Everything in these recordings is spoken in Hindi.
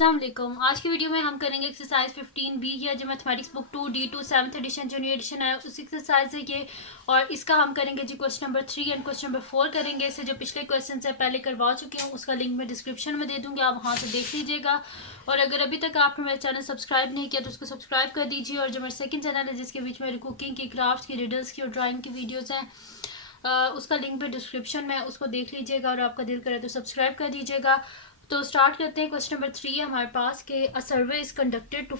अस्सलाम वालेकुम। आज की वीडियो में हम करेंगे एक्सरसाइज 15B या जो mathematics book 2D2 7th edition जो न्यू एडिशन है उस एक्सरसाइज है ये। और इसका हम करेंगे जी question number 3 and question number 4 करेंगे। इससे जो पिछले क्वेश्चन है पहले करवा चुके हूँ, उसका लिंक मैं डिस्क्रिप्शन में दे दूँगी, आप वहाँ से देख लीजिएगा। और अगर अभी तक आपने मेरा चैनल सब्सक्राइब नहीं किया तो उसको सब्सक्राइब कर दीजिए। और जो मेरा सेकंड चैनल है जिसके बीच में कुकिंग की, क्राफ्ट्स की, रिडल्स की और ड्राइंग की वीडियोज़ हैं, उसका लिंक भी डिस्क्रिप्शन में, उसको देख लीजिएगा। और आपका दिल करे तो सब्सक्राइब कर दीजिएगा। तो स्टार्ट करते हैं। क्वेश्चन नंबर 3 है हमारे पास के a survey is conducted to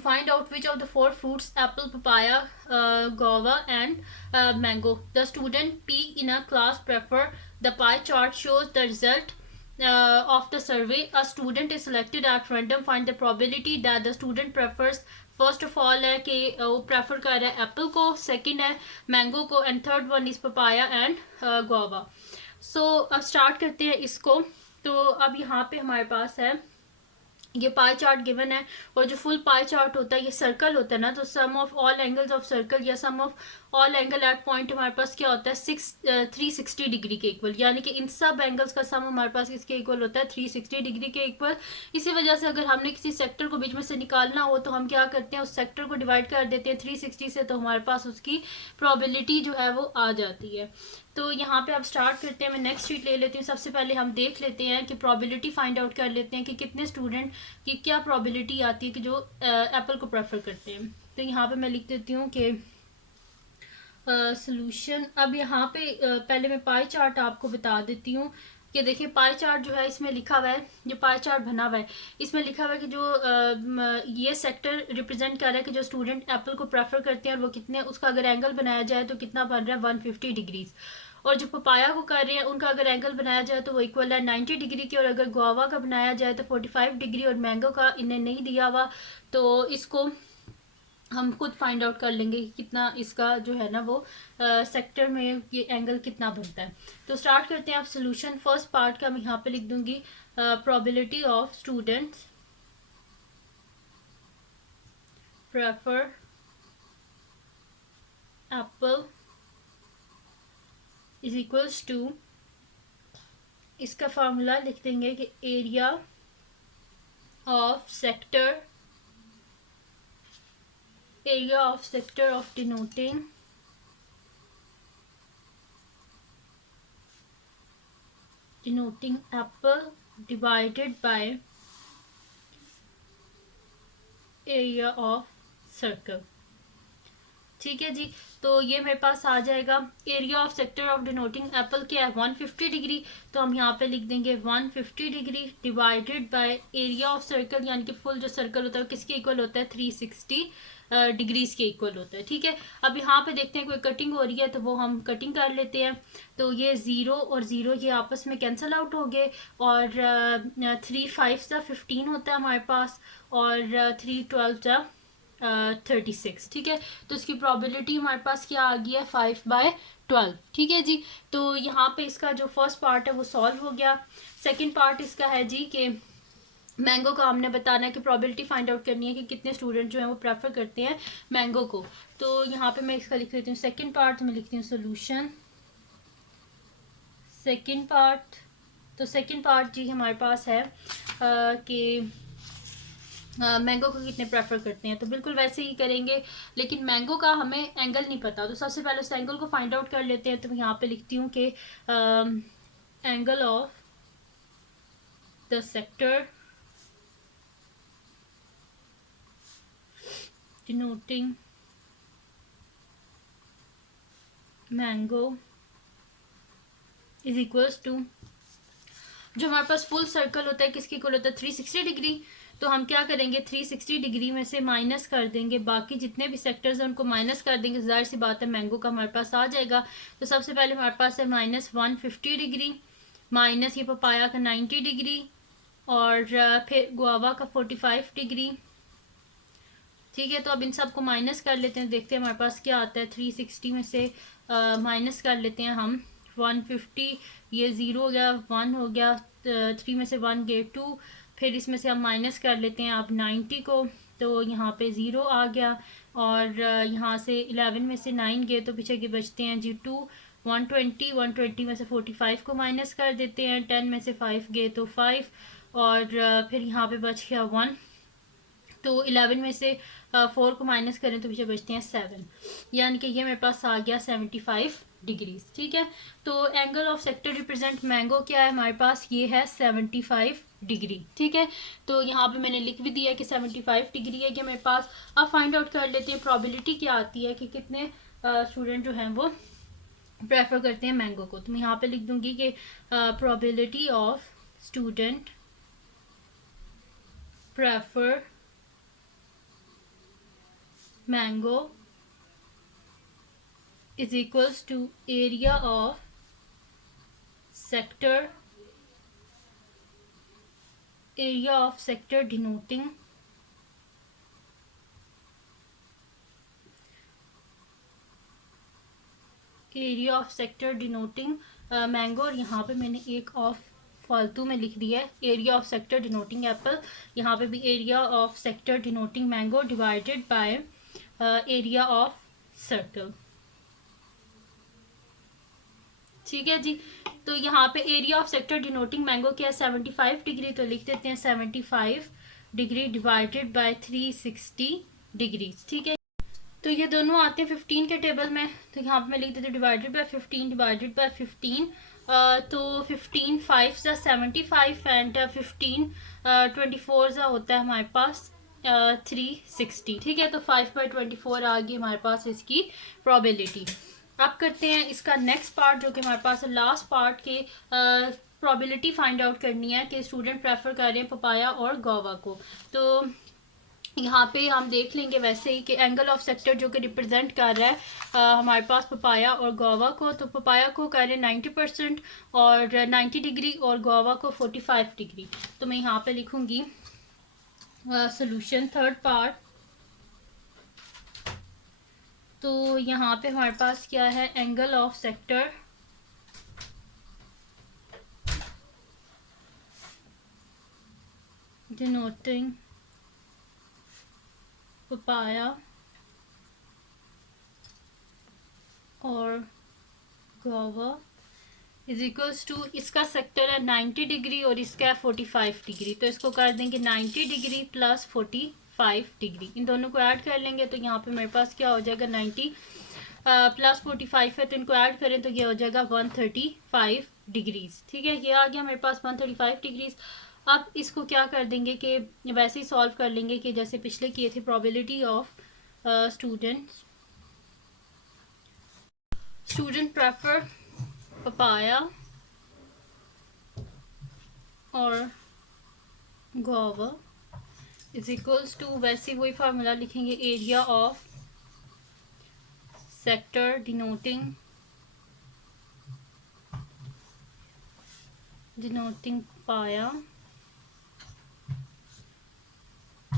find out which of the four fruits apple, papaya, guava and mango the student P in a class prefer. The pie chart shows the result of the survey. A student is selected at random. Find the probability that the student prefers. First of all है कि वो प्रेफर कर रहा है एप्पल को, सेकंड है मैंगो को and third one is papaya and guava. So अब स्टार्ट करते हैं इसको। तो अब यहाँ पे हमारे पास है ये पाई चार्ट गिवन है। और जो फुल पाई चार्ट होता है ये सर्कल होता है ना, तो sum of all angles of circle या sum of all angle at point हमारे पास क्या होता है 360 डिग्री के इक्वल, यानी कि इन सब एंगल्स का सम हमारे पास इसके इक्वल होता है 360 डिग्री के इक्वल। इसी वजह से अगर हमने किसी सेक्टर को बीच में से निकालना हो तो हम क्या करते हैं, उस सेक्टर को डिवाइड कर देते हैं 360 से, तो हमारे पास उसकी प्रोबेबिलिटी जो है वो आ जाती है। तो यहाँ पे अब स्टार्ट करते हैं। मैं नेक्स्ट शीट ले लेती हूँ। सबसे पहले हम देख लेते हैं कि प्रोबेबिलिटी फाइंड आउट कर लेते हैं कि कितने स्टूडेंट की क्या प्रोबेबिलिटी आती है कि जो एप्पल को प्रेफर करते हैं। तो यहाँ पे मैं लिख देती हूँ कि सोल्यूशन। अब यहाँ पे पहले मैं पाई चार्ट आपको बता देती हूँ कि देखिए पाई चार्ट जो है इसमें लिखा हुआ है, जो पाई चार्ट बना हुआ है इसमें लिखा हुआ है कि जो ये सेक्टर रिप्रेजेंट कर रहा है कि जो स्टूडेंट एप्पल को प्रेफर करते हैं और वो कितने, उसका अगर एंगल बनाया जाए तो कितना बन रहा है 150 डिग्रीज। और जो पपाया को कर रहे हैं उनका अगर एंगल बनाया जाए तो वो इक्वल है 90 डिग्री की। और अगर गुआवा का बनाया जाए तो 45 डिग्री। और मैंगो का इन्हें नहीं दिया हुआ, तो इसको हम खुद फाइंड आउट कर लेंगे कि कितना इसका जो है ना वो सेक्टर में ये एंगल कितना बनता है। तो स्टार्ट करते हैं आप सोल्यूशन। फर्स्ट पार्ट का मैं यहाँ पे लिख दूंगी probability of students prefer apple is equals to, इसका फार्मूला लिख देंगे कि area of sector of denoting apple divided by area of circle। ठीक है जी, तो ये मेरे पास आ जाएगा area of sector of denoting Apple क्या है 150 डिग्री। तो हम यहाँ पे लिख देंगे 150 degree divided by area of circle, यानी कि फुल जो सर्कल होता है किसके इक्वल होता है 360 डिग्रीज के इक्वल होता है। ठीक है, अब यहाँ पे देखते हैं कोई कटिंग हो रही है तो वो हम कटिंग कर लेते हैं। तो ये 0 और 0 ये आपस में कैंसिल आउट हो गए। और 3 5 सा 15 होता है हमारे पास, और 3 12 सा 36। ठीक है, तो इसकी प्रोबेबिलिटी हमारे पास क्या आ गई है 5/12। ठीक है जी, तो यहाँ पे इसका जो फर्स्ट पार्ट है वो सॉल्व हो गया। सेकंड पार्ट इसका है जी कि मैंगो का हमने बताना है कि प्रोबेबिलिटी फाइंड आउट करनी है कि कितने स्टूडेंट जो है वो प्रेफर करते हैं मैंगो को। तो यहाँ पे मैं इसका लिख लेती हूँ सेकंड पार्ट में लिखती हूँ सोल्यूशन सेकंड पार्ट। तो सेकंड पार्ट जी हमारे पास है कि मैंगो को कितने प्रेफर करते हैं। तो बिल्कुल वैसे ही करेंगे, लेकिन मैंगो का हमें एंगल नहीं पता, तो सबसे पहले उस एंगल को फाइंड आउट कर लेते हैं। तो मैं यहाँ पे लिखती हूँ कि angle of the sector denoting mango is equals to, जो हमारे पास फुल सर्कल होता है किसकी इक्वल होता है 360 डिग्री। तो हम क्या करेंगे 360 डिग्री में से माइनस कर देंगे, बाकी जितने भी सेक्टर्स हैं उनको माइनस कर देंगे। जाहिर सी बात है मैंगो का हमारे पास आ जाएगा। तो सबसे पहले हमारे पास है -150 डिग्री, माइनस ये पपाया का 90 डिग्री, और फिर गुआवा का 45 डिग्री। ठीक है, तो अब इन सब को माइनस कर लेते हैं, देखते हैं हमारे पास क्या आता है। 360 में से माइनस कर लेते हैं हम 150, ये 0 हो गया, 1 हो गया, 3 में से 1 गए 2, फिर इसमें से हम माइनस कर लेते हैं अब 90 को, तो यहाँ पे 0 आ गया। और यहाँ से 11 में से 9 गए तो पीछे के बचते हैं जी 2, 120 में से 45 को माइनस कर देते हैं, 10 में से 5 गए तो 5, और फिर यहाँ पे बच गया 1। तो 11 में से 4 को माइनस करें तो पीछे बचते हैं 7, यानी कि ये मेरे पास आ गया 75 डिग्रीज। ठीक है, तो angle of sector represent mango क्या है हमारे पास, ये है 75 डिग्री। ठीक है, तो यहाँ पे मैंने लिख भी दिया कि 75 डिग्री है कि मेरे पास। अब फाइंड आउट कर लेते हैं प्रोबेबिलिटी क्या आती है कि कितने स्टूडेंट जो हैं वो प्रेफर करते हैं मैंगो को। तो मैं यहाँ पे लिख दूंगी कि probability of student prefer mango is equals to area of sector denoting mango. और यहाँ पे मैंने एक ऑफ फालतू में लिख दिया है area of sector denoting Apple. यहाँ पे भी area of sector denoting mango divided by area of circle. ठीक है जी, तो यहाँ पे area of sector denoting mango क्या है 75 डिग्री, तो लिख देते हैं 75 डिग्री डिवाइडेड बाय 360 डिग्री। ठीक है, तो ये दोनों आते हैं 15 के टेबल में, तो यहाँ पे मैं लिख देती हूँ डिवाइडेड बाय 15 डिवाइडेड बाय 15। तो 15 5 सा 75 एंड 15 24 सा होता है हमारे पास 360। ठीक है, तो 5/24 आ गई हमारे पास इसकी प्रोबेबिलिटी। अब करते हैं इसका नेक्स्ट पार्ट जो कि हमारे पास लास्ट पार्ट के प्रोबेबिलिटी फाइंड आउट करनी है कि स्टूडेंट प्रेफर कर रहे हैं पपाया और गोवा को। तो यहाँ पे हम देख लेंगे वैसे ही कि एंगल ऑफ सेक्टर जो कि रिप्रेजेंट कर रहा है हमारे पास पपाया और गोवा को। तो पपाया को कर रहे हैं 90% और 90 डिग्री और गोवा को 45 डिग्री। तो मैं यहाँ पे लिखूंगी सोल्यूशन थर्ड पार्ट। तो यहाँ पे हमारे पास क्या है, angle of sector denoting papaya और गोवा इज इक्वल्स टू, इसका सेक्टर है 90 डिग्री और इसका है 45 डिग्री। तो इसको कर देंगे 90 डिग्री प्लस 45 डिग्री, इन दोनों को ऐड कर लेंगे। तो यहाँ पे मेरे पास क्या हो जाएगा 90 प्लस 45 है, तो इनको ऐड करें तो ये हो जाएगा 135 डिग्रीज। ठीक है, ये आ गया मेरे पास 135 डिग्रीज। अब इसको क्या कर देंगे कि वैसे ही सॉल्व कर लेंगे कि जैसे पिछले किए थे, probability of student prefer papaya और गोवा इज इक्वल्स टू, वैसे वही फार्मूला लिखेंगे area of sector denoting papaya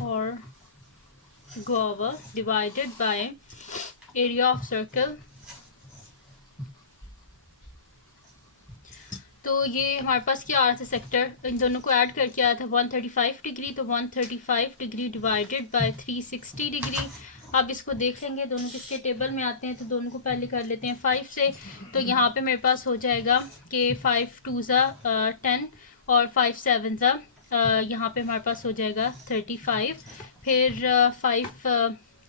और guava divided by area of circle. तो ये हमारे पास क्या आ रहा था, सेक्टर इन दोनों को ऐड करके आया था 135 डिग्री। तो 135 डिग्री डिवाइडेड बाय 360 डिग्री। अब इसको देख लेंगे दोनों किसके टेबल में आते हैं। तो दोनों को पहले कर लेते हैं 5 से। तो यहाँ पे मेरे पास हो जाएगा कि 5 2 ज़ा 10 और 5 7 ज़ा यहाँ पे हमारे पास हो जाएगा 35। फिर 5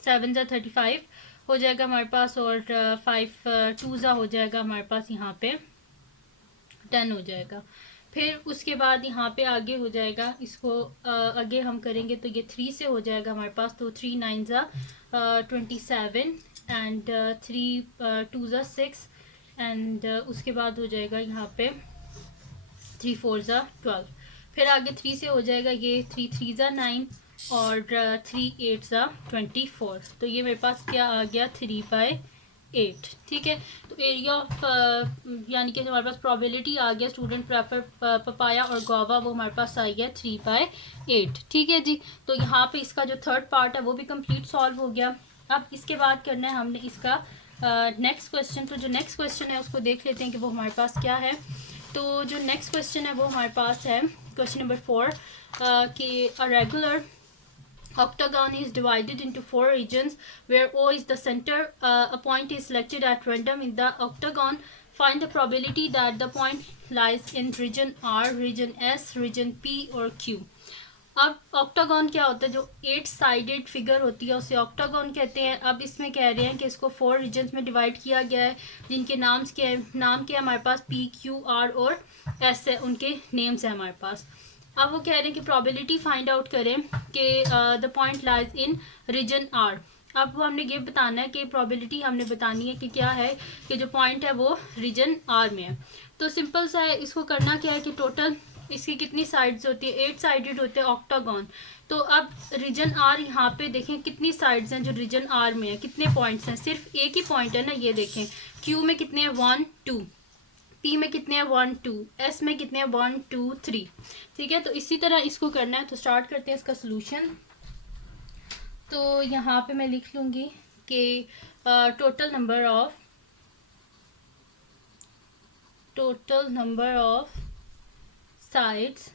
7 ज़ा 35 हो जाएगा हमारे पास, और 5 2 ज़ा हो जाएगा हमारे पास यहाँ पे 10 हो जाएगा। फिर उसके बाद यहाँ पे आगे हो जाएगा, इसको आगे हम करेंगे तो ये 3 से हो जाएगा हमारे पास। तो 3 9 ज़ा 27 एंड 3 2 ज़ा 6 एंड उसके बाद हो जाएगा यहाँ पे 3 4 ज़ा 12। फिर आगे 3 से हो जाएगा ये 3 3 ज़ा 9 और 3 8 ज़ा 24। तो ये मेरे पास क्या आ गया 3/8। ठीक है, तो एरिया ऑफ यानी कि हमारे पास प्रोबेबिलिटी आ गया स्टूडेंट प्रेफर पपाया और गोवा, वो हमारे पास आई है 3/8। ठीक है जी, तो यहाँ पे इसका जो थर्ड पार्ट है वो भी कंप्लीट सॉल्व हो गया। अब इसके बाद करना है हमने इसका नेक्स्ट क्वेश्चन। तो जो नेक्स्ट क्वेश्चन है उसको देख लेते हैं कि वो हमारे पास क्या है। तो जो नेक्स्ट क्वेश्चन है वो हमारे पास है क्वेश्चन नंबर 4 कि a regular octagon is divided into 4 regions where O is the center. A point is selected at random in the octagon. Find the probability that the point lies in region R, region S, region P और क्यू। अब ऑक्टागन क्या होता है, जो 8 साइडेड फिगर होती है उसे ऑक्टागन कहते हैं। अब इसमें कह रहे हैं कि इसको 4 रीजन्स में डिवाइड किया गया है, जिनके नाम क्या है हमारे पास पी, क्यू, आर और एस है, उनके नेम्स हैं हमारे पास। अब वो कह रहे हैं कि प्रोबेबिलिटी फाइंड आउट करें कि the point lies in region R. अब वो हमने ये बताना है कि प्रोबेबिलिटी हमने बतानी है कि क्या है कि जो पॉइंट है वो रीजन आर में है। तो सिंपल सा है, इसको करना क्या है कि टोटल इसकी कितनी साइड्स होती है, 8 साइडेड होते हैं ऑक्टागन। तो अब रीजन आर यहाँ पे देखें कितनी साइड्स हैं जो रीजन आर में है, कितने पॉइंट्स हैं, सिर्फ एक ही पॉइंट है ना, ये देखें। क्यू में कितने हैं 1 2, पी में कितने हैं 1 2, एस में कितने हैं 1 2 3। ठीक है, तो इसी तरह इसको करना है। तो स्टार्ट करते हैं इसका सोल्यूशन। तो यहाँ पे मैं लिख लूँगी कि total number of sides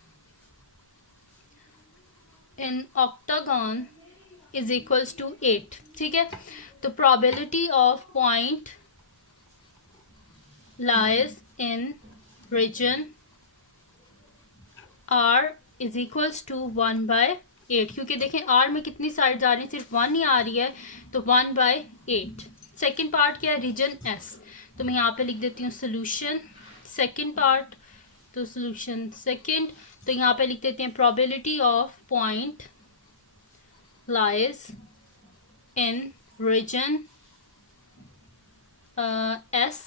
in octagon is equals to 8। ठीक है, तो probability of point lies in region R is equals to 1/8, क्योंकि देखें R में कितनी साइड्स आ रही हैं, सिर्फ 1 ही आ रही है, तो 1/8। सेकेंड पार्ट क्या है, रीजन S। तो मैं यहाँ पे लिख देती हूँ सोल्यूशन सेकेंड पार्ट। तो सोल्यूशन सेकेंड, तो यहाँ पे लिख देते हैं probability of point lies in region S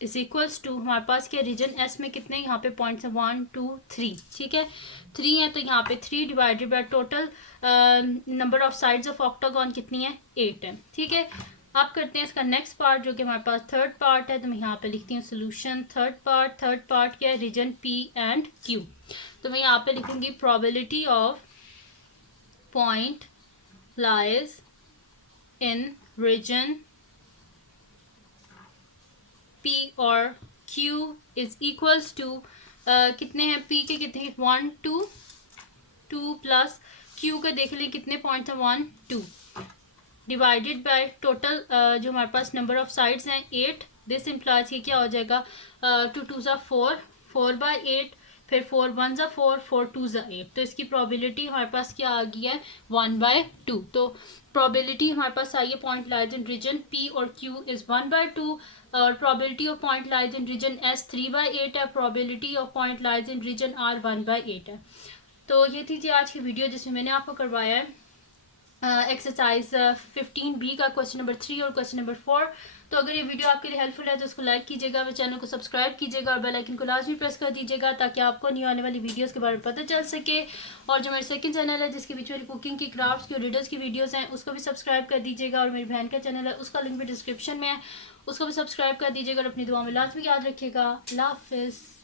is equals to, हमारे पास क्या रीजन एस में कितने यहाँ पे पॉइंट्स हैं 1 2 3। ठीक है, 3 है, तो यहाँ पे 3 divided by total number of sides of octagon कितनी है 8 है। ठीक है, अब करते हैं इसका नेक्स्ट पार्ट जो कि हमारे पास थर्ड पार्ट है। तो मैं यहाँ पे लिखती हूँ सोल्यूशन थर्ड पार्ट क्या है, रीजन पी एंड क्यू। तो मैं यहाँ पे लिखूंगी probability of point lies in region P और क्यू इज इक्वल्स टू कितने हैं, पी के कितने 1 2 2 प्लस क्यू के देख लें कितने पॉइंट्स हैं 1 2, डिवाइडेड बाय टोटल जो हमारे पास नंबर ऑफ साइड्स हैं 8। दिस इम्प्लाइज कि क्या हो जाएगा 2 2 ज़ा 4, 4/8, फिर 4 1 ज़ा 4, 4 2 ज़ा 8। तो इसकी प्रोबेबिलिटी हमारे पास क्या आ गई है 1/2। तो प्रोबेबिलिटी हमारे पास आई है point lies in region P और क्यू इज़ 1/2, और probability of point lies in region S 3/8 है, probability of point lies in region R 1/8 है। तो ये थी जी आज की वीडियो जिसमें मैंने आपको करवाया है एक्सरसाइज 15B का क्वेश्चन नंबर 3 और क्वेश्चन नंबर 4। तो अगर ये वीडियो आपके लिए हेल्पफुल है तो उसको लाइक कीजिएगा, मेरे चैनल को सब्सक्राइब कीजिएगा और बेल आइकन को लाजमी प्रेस कर दीजिएगा ताकि आपको न्यू आने वाली वीडियोस के बारे में पता चल सके। और जो मेरा सेकंड चैनल है जिसके बीच में कुकिंग की, क्राफ्ट्स की और रीडर्स की वीडियोस हैं उसको भी सब्सक्राइब कर दीजिएगा। और मेरी बहन का चैनल है उसका लिंक भी डिस्क्रिप्शन में है, उसको भी सब्सक्राइब कर दीजिएगा। और अपनी दुआ में लाजमी याद रखिएगा। अल्लाह हाफिज़।